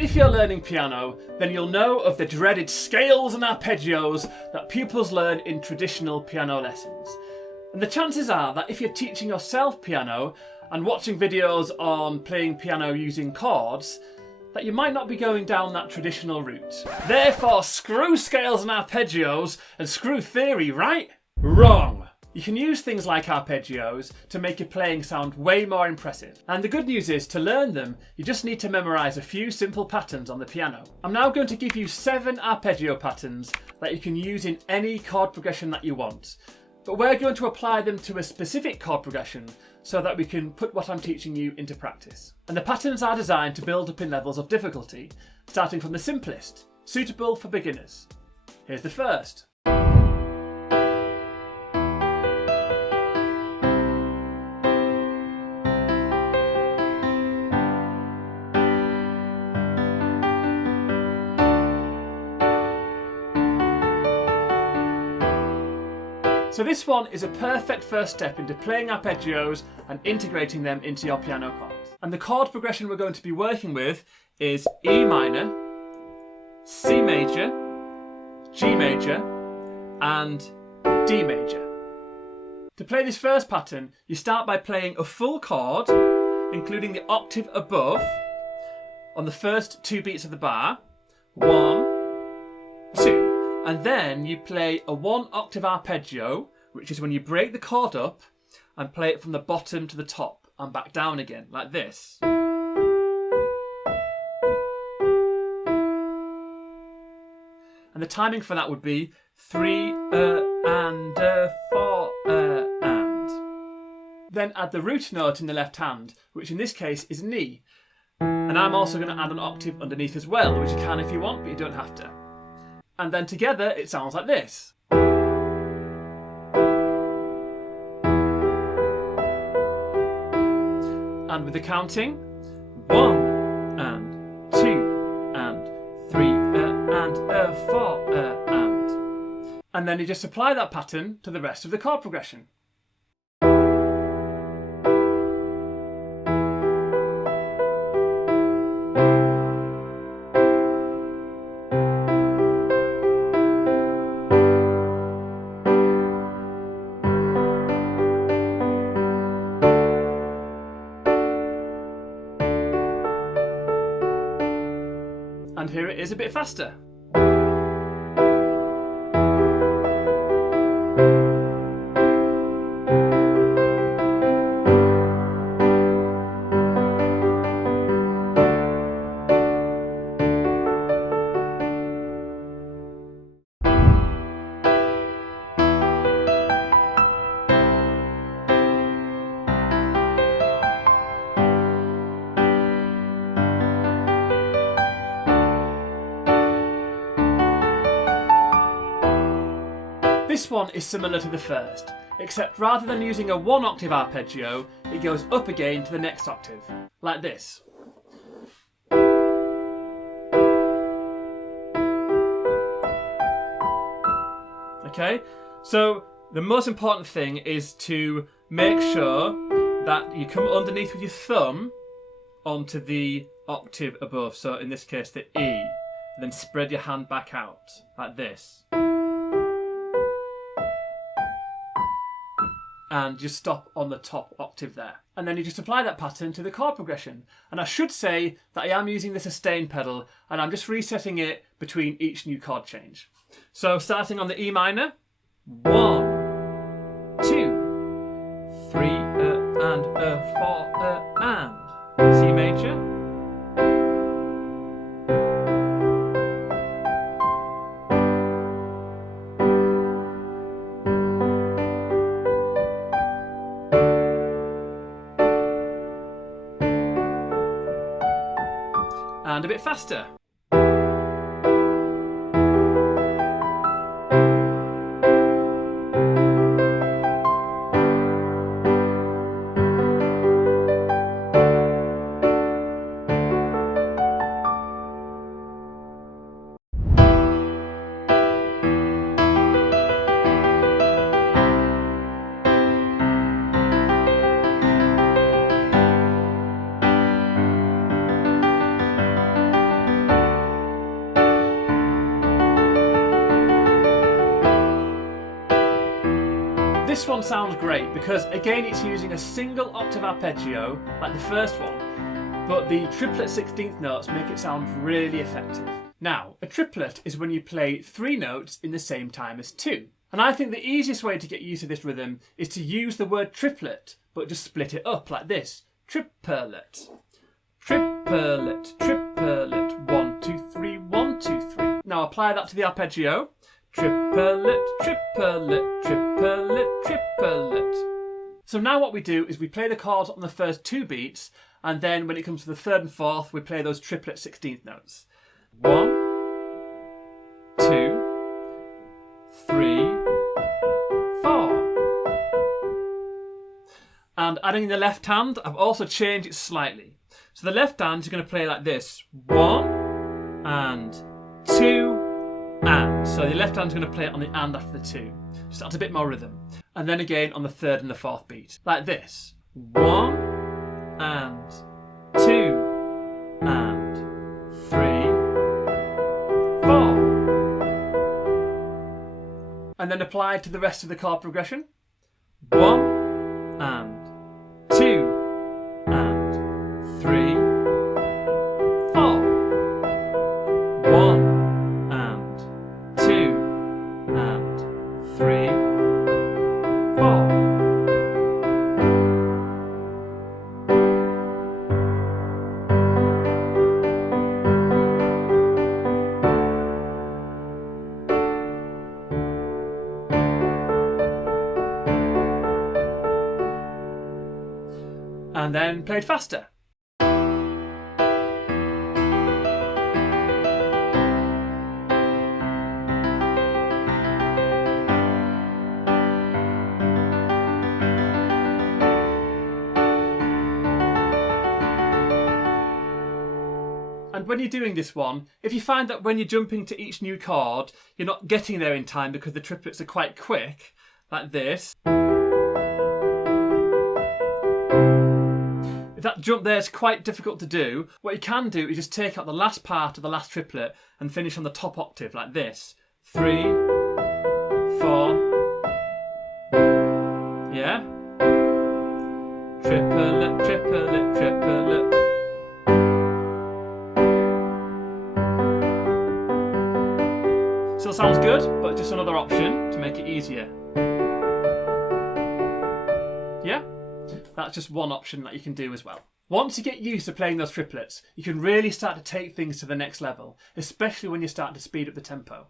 If you're learning piano, then you'll know of the dreaded scales and arpeggios that pupils learn in traditional piano lessons. And the chances are that if you're teaching yourself piano and watching videos on playing piano using chords, that you might not be going down that traditional route. Therefore, screw scales and arpeggios and screw theory, right? Wrong! You can use things like arpeggios to make your playing sound way more impressive. And the good news is, to learn them, you just need to memorise a few simple patterns on the piano. I'm now going to give you 7 arpeggio patterns that you can use in any chord progression that you want. But we're going to apply them to a specific chord progression so that we can put what I'm teaching you into practice. And the patterns are designed to build up in levels of difficulty, starting from the simplest, suitable for beginners. Here's the first. So this one is a perfect first step into playing arpeggios and integrating them into your piano chords. And the chord progression we're going to be working with is E minor, C major, G major, and D major. To play this first pattern, you start by playing a full chord, including the octave above, on the first 2 beats of the bar. 1, 2. And then you play a 1 octave arpeggio, which is when you break the chord up and play it from the bottom to the top and back down again, like this. And the timing for that would be 3 and 4 and. Then add the root note in the left hand, which in this case is an E. And I'm also going to add an octave underneath as well, which you can if you want, but you don't have to. And then together it sounds like this. And with the counting, 1 and 2 and 3 and 4 and. And then you just apply that pattern to the rest of the chord progression. And here it is a bit faster. This one is similar to the first, except rather than using a 1 octave arpeggio, it goes up again to the next octave, like this. Okay, so the most important thing is to make sure that you come underneath with your thumb onto the octave above, so in this case the E, and then spread your hand back out, like this. And just stop on the top octave there. And then you just apply that pattern to the chord progression. And I should say that I am using the sustain pedal and I'm just resetting it between each new chord change. So starting on the E minor, 1, 2, 3 and 4 and C major, and a bit faster. this one sounds great because again it's using a single octave arpeggio like the first one, but the triplet 16th notes make it sound really effective. Now, a triplet is when you play 3 notes in the same time as 2. And I think the easiest way to get used to this rhythm is to use the word triplet, but just split it up like this. Triplet. Triplet, triplet, 1, 2, 3, 1, 2, 3. Now apply that to the arpeggio. Triplet, triplet, triplet, triplet. So now what we do is we play the chords on the first 2 beats, and then when it comes to the 3rd and 4th, we play those triplet 16th notes. 1, 2, 3, 4. And adding in the left hand, I've also changed it slightly. So the left hand is going to play like this. 1 and 2 and. So the left hand's going to play it on the and after the 2. Just adds a bit more rhythm. And then again on the 3rd and the 4th beat. Like this. 1 and 2 and 3, 4. And then apply to the rest of the chord progression. 1 and 2 and 3, 4. 1 and 2 and 3, 4. And then played faster. And when you're doing this one, if you find that when you're jumping to each new chord, you're not getting there in time because the triplets are quite quick, like this. If that jump there is quite difficult to do, what you can do is just take out the last part of the last triplet and finish on the top octave like this. 3, 4, yeah? Triplet, triplet, triplet. Still sounds good, but just another option to make it easier. Yeah? That's just one option that you can do as well. Once you get used to playing those triplets, you can really start to take things to the next level, especially when you start to speed up the tempo.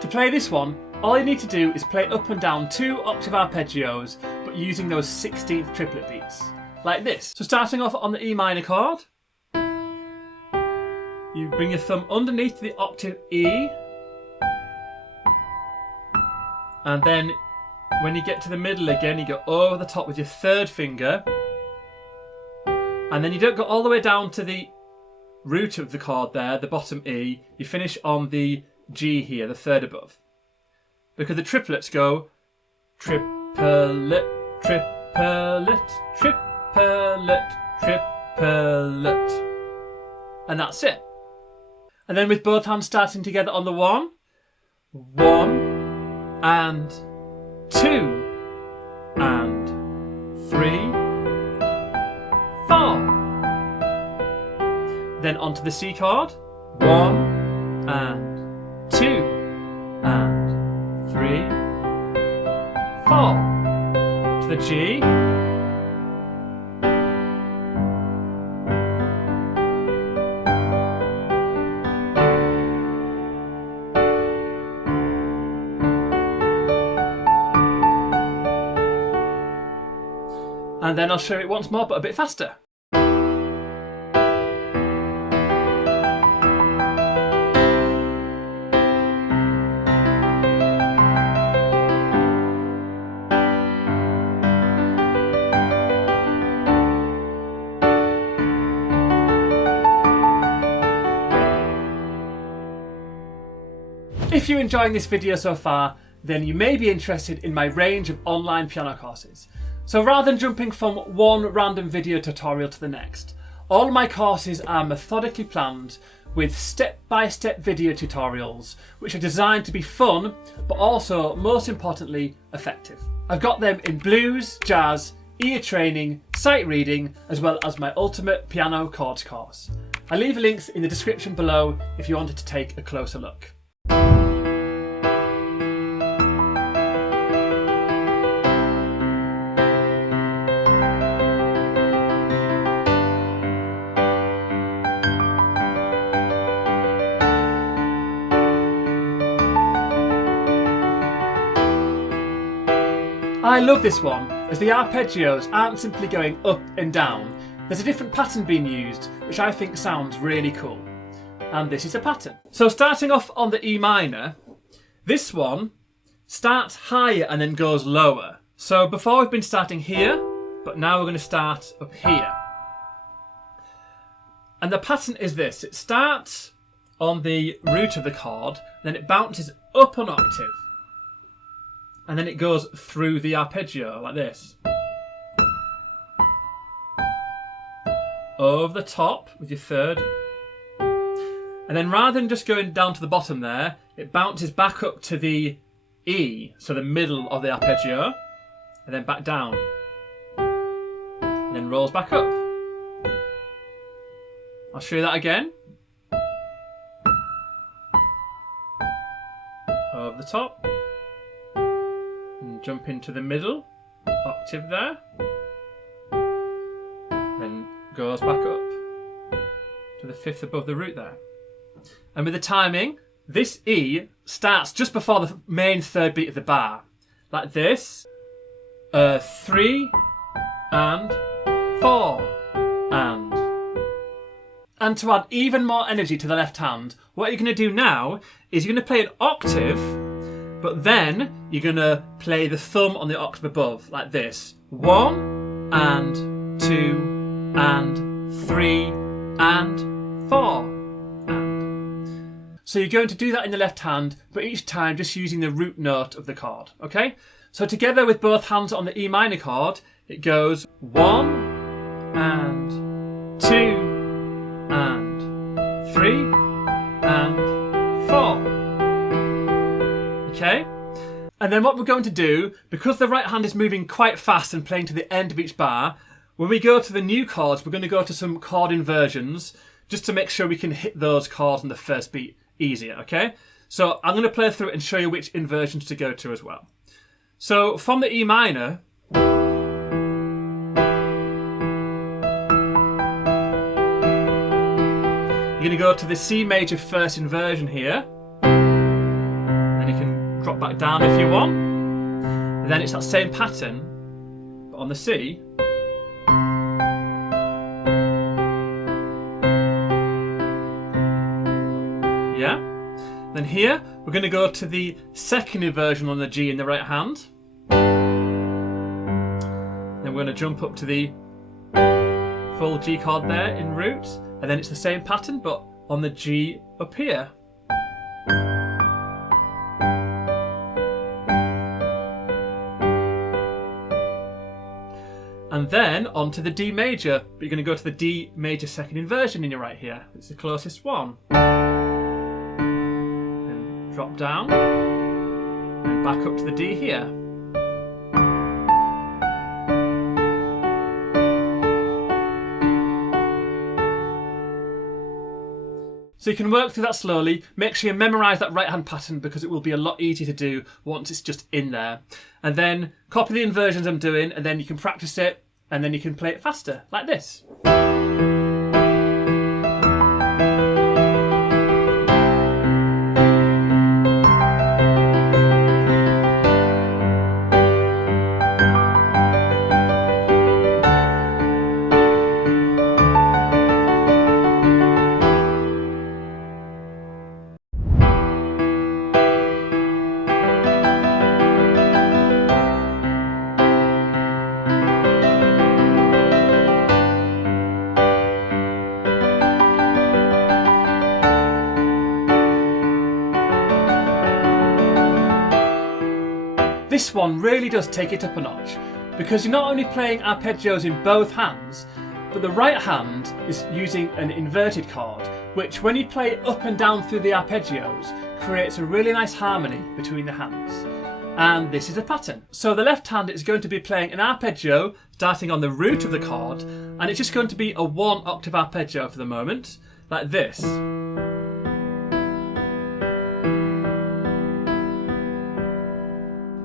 To play this one, all you need to do is play up and down 2 octave arpeggios, but using those 16th triplet beats, like this. So starting off on the E minor chord, you bring your thumb underneath the octave E, and then when you get to the middle again, you go over the top with your 3rd finger, and then you don't go all the way down to the root of the chord there, the bottom E, you finish on the G here, the 3rd above. Because the triplets go triplet, triplet, triplet, triplet. And that's it. And then with both hands starting together on the 1, 1 and 2 and 3, 4. Then onto the C chord, 1 and 2 and 3, 4. To the G. And then I'll show it once more, but a bit faster. if you're enjoying this video so far, then you may be interested in my range of online piano courses. So rather than jumping from one random video tutorial to the next, all of my courses are methodically planned with step-by-step video tutorials which are designed to be fun but also, most importantly, effective. I've got them in blues, jazz, ear training, sight reading, as well as my ultimate piano chords course. I'll leave links in the description below if you wanted to take a closer look. I love this one, as the arpeggios aren't simply going up and down. There's a different pattern being used, which I think sounds really cool. And this is a pattern. So starting off on the E minor, this one starts higher and then goes lower. So before we've been starting here, but now we're going to start up here. And the pattern is this. It starts on the root of the chord, then it bounces up an octave. And then it goes through the arpeggio like this. Over the top with your third. And then rather than just going down to the bottom there, it bounces back up to the E, so the middle of the arpeggio, and then back down. And then rolls back up. I'll show you that again. Over the top. Jump into the middle octave there, then goes back up to the fifth above the root there. And with the timing, this E starts just before the main third beat of the bar, like this, 3 and 4 and. And to add even more energy to the left hand, what you're going to do now is you're going to play an octave, but then you're going to play the thumb on the octave above, like this. 1 and 2 and 3 and 4 and. So you're going to do that in the left hand, but each time just using the root note of the chord, okay? So together with both hands on the E minor chord, it goes 1 and 2 and 3 and 4. Okay? And then what we're going to do, because the right hand is moving quite fast and playing to the end of each bar, when we go to the new chords, we're going to go to some chord inversions just to make sure we can hit those chords on the first beat easier, okay? So I'm going to play through it and show you which inversions to go to as well. So from the E minor, you're going to go to the C major first inversion here. Then you can drop back down if you want. And then it's that same pattern, but on the C. Yeah? Then here, we're going to go to the second inversion on the G in the right hand. Then we're going to jump up to the full G chord there in root. And then it's the same pattern, but on the G up here. And then onto the D major, but you're going to go to the D major second inversion in your right here. It's the closest one. Then drop down, and back up to the D here. So you can work through that slowly. Make sure you memorise that right hand pattern because it will be a lot easier to do once it's just in there. And then copy the inversions I'm doing, and then you can practice it, and then you can play it faster, like this. this one really does take it up a notch, because you're not only playing arpeggios in both hands, but the right hand is using an inverted chord, which when you play up and down through the arpeggios, creates a really nice harmony between the hands. And this is a pattern. So the left hand is going to be playing an arpeggio starting on the root of the chord, and it's just going to be a 1 octave arpeggio for the moment, like this.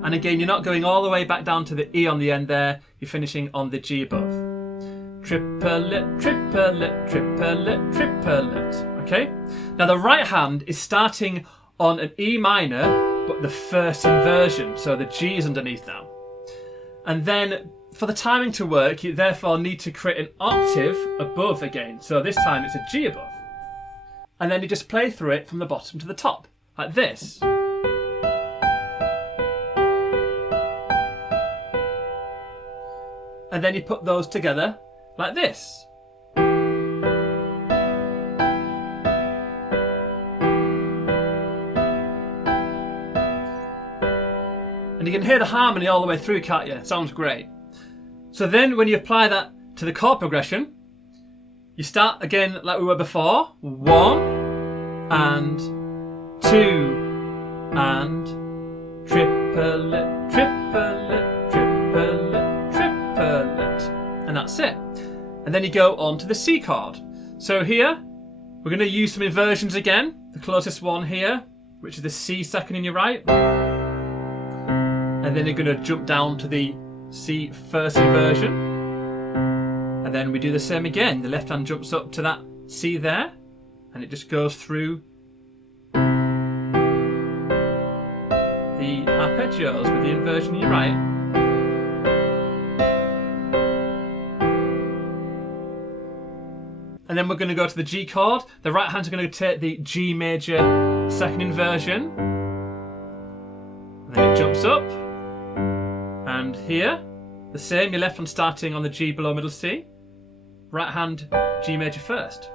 And again, you're not going all the way back down to the E on the end there, you're finishing on the G above. Triplet, triplet, triplet, triplet. Okay? Now the right hand is starting on an E minor, but the first inversion, so the G is underneath now. And then for the timing to work, you therefore need to create an octave above again. So this time it's a G above. And then you just play through it from the bottom to the top, like this. And then you put those together like this. And you can hear the harmony all the way through, can't you? It sounds great. So then when you apply that to the chord progression, you start again like we were before. 1 and 2 and triplet, triplet, triplet, triplet. And that's it. And then you go on to the C chord. So here, we're going to use some inversions again. The closest one here, which is the C second in your right. And then you're going to jump down to the C first inversion. And then we do the same again. The left hand jumps up to that C there, and it just goes through the arpeggios with the inversion in your right. And then we're going to go to the G chord. The right hand's going to take the G major second inversion. And then it jumps up. And here, the same, your left hand starting on the G below middle C. Right hand, G major first.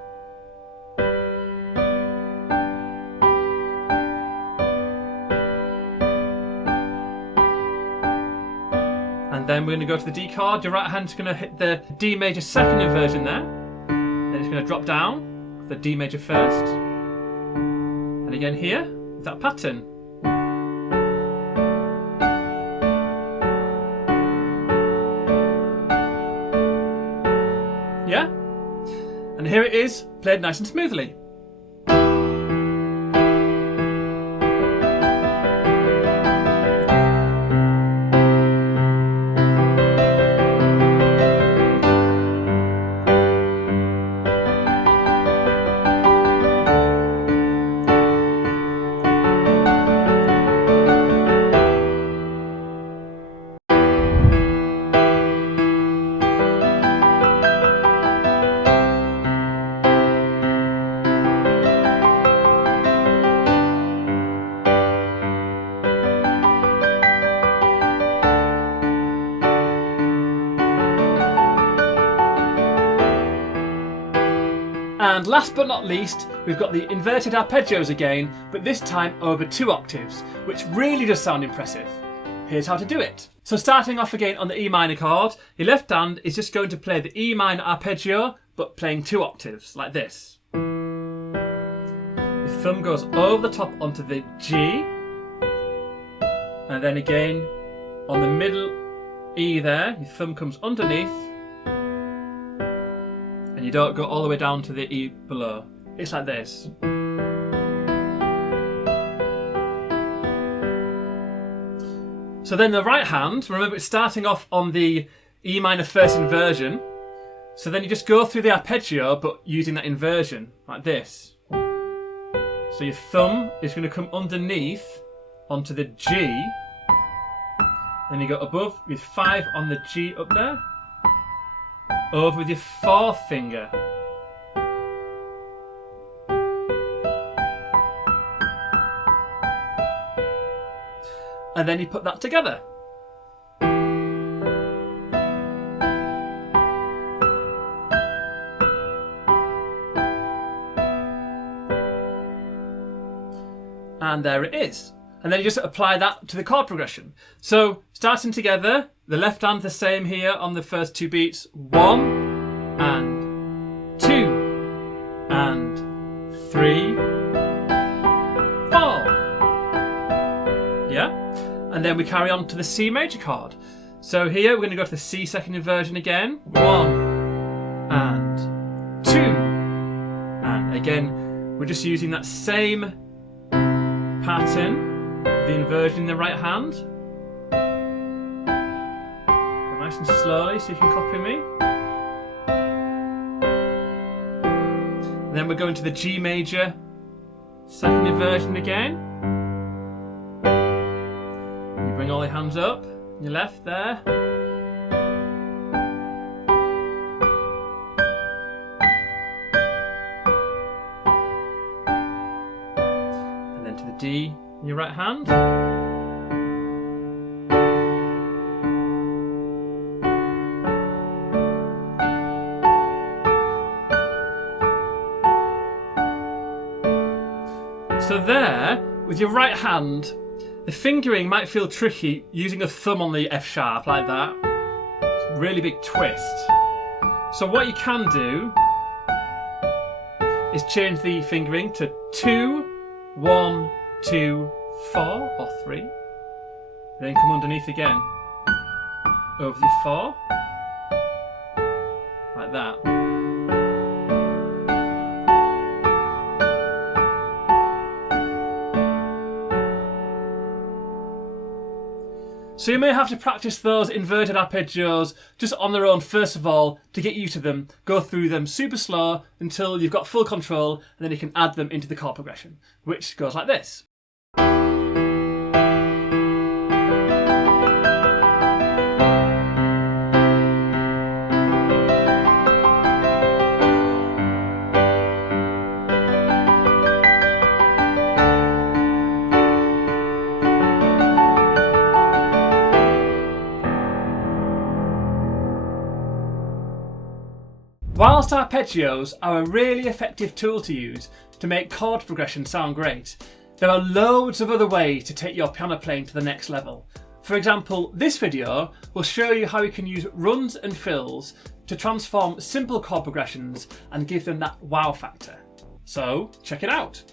And then we're going to go to the D chord. Your right hand's going to hit the D major second inversion there. Then it's going to drop down, the D major first. And again here, with that pattern. Yeah? And here it is, played nice and smoothly. And last but not least, we've got the inverted arpeggios again, but this time over 2 octaves, which really does sound impressive. Here's how to do it. So starting off again on the E minor chord, your left hand is just going to play the E minor arpeggio, but playing 2 octaves, like this. Your thumb goes over the top onto the G, and then again on the middle E there, your thumb comes underneath, and you don't go all the way down to the E below. It's like this. So then the right hand, remember it's starting off on the E minor first inversion. So then you just go through the arpeggio, but using that inversion, like this. So your thumb is going to come underneath onto the G. Then you go above with 5 on the G up there. Over with your 4th finger. And then you put that together. And there it is. and then you just apply that to the chord progression. So starting together, the left hand the same here on the first 2 beats, 1 and 2 and 3, 4. Yeah? And then we carry on to the C major chord. So here we're going to go to the C second inversion again, 1 and 2, and again we're just using that same pattern, the inversion in the right hand. Go nice and slowly so you can copy me. And then we're going to the G major second inversion again. And you bring all your hands up, your left there. And then to the D in your right hand. So there, with your right hand, the fingering might feel tricky using a thumb on the F sharp like that. It's a really big twist. So what you can do is change the fingering to 2, 1, 2, 4 or 3. Then come underneath again. Over the 4. Like that. So you may have to practice those inverted arpeggios just on their own first of all to get used to them, go through them super slow until you've got full control, and then you can add them into the chord progression, which goes like this. Whilst arpeggios are a really effective tool to use to make chord progression sound great, there are loads of other ways to take your piano playing to the next level. For example, this video will show you how you can use runs and fills to transform simple chord progressions and give them that wow factor. So check it out.